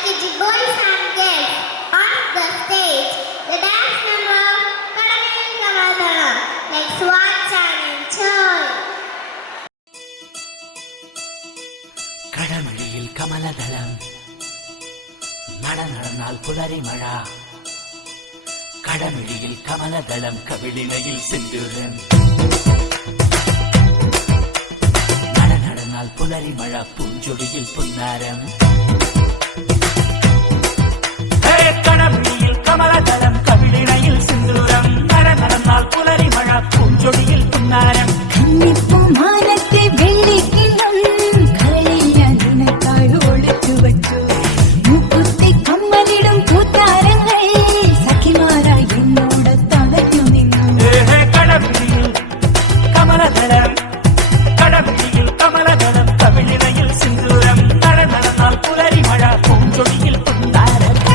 LKG boys and girls on the stage. The dance number Kadamilil Kamaladhalam. Let's watch and enjoy. Kadamilil Kamaladhalam. നടന്നാൽ പുലരി മഴ. കടമിഴിയിൽ കമലദളം കവിളിണയിൽ സിന്ദൂരം. നടന്നാൽ പുലരി മഴ പൂഞ്ചൊടിയിൽ പുന്നാരം. കടമിഴിയിൽ കമലദളം കവിളിണയിൽ സിന്ദൂരം. നടന്നാൽ പുലരി മഴ പൂഞ്ചൊടിയിൽ പുന്നാരം. മാനത്തെ വെള്ളിക്കിണ്ണം കരളിയ നിനക്കായി ഒളിച്ചു വച്ചു. മൂക്കുത്തി കമ്മലിടും കൂത്താരങ്ങൾ സഖിമാരായി എന്നോട് തളച്ചു നിന്നു. കടമിഴിയിൽ കമലദളം കടമിഴിയിൽ കമലദളം കവിളിണയിൽ സിന്ദൂരം. നടന്നാൽ പുലരി മഴ പൂഞ്ചൊടിയിൽ പുന്നാരം.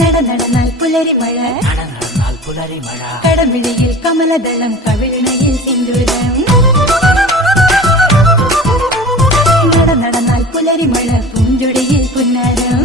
നടന്നാൽ പുലരി മഴ. നടന്നാൽ പുലരി മഴ. കടമിഴിയിൽ കമലദളം കവിളിണയിൽ സിന്ദൂരം. നടന്നാൽ പുലരി മഴ പൂഞ്ചൊടിയിൽ പുന്നാരം.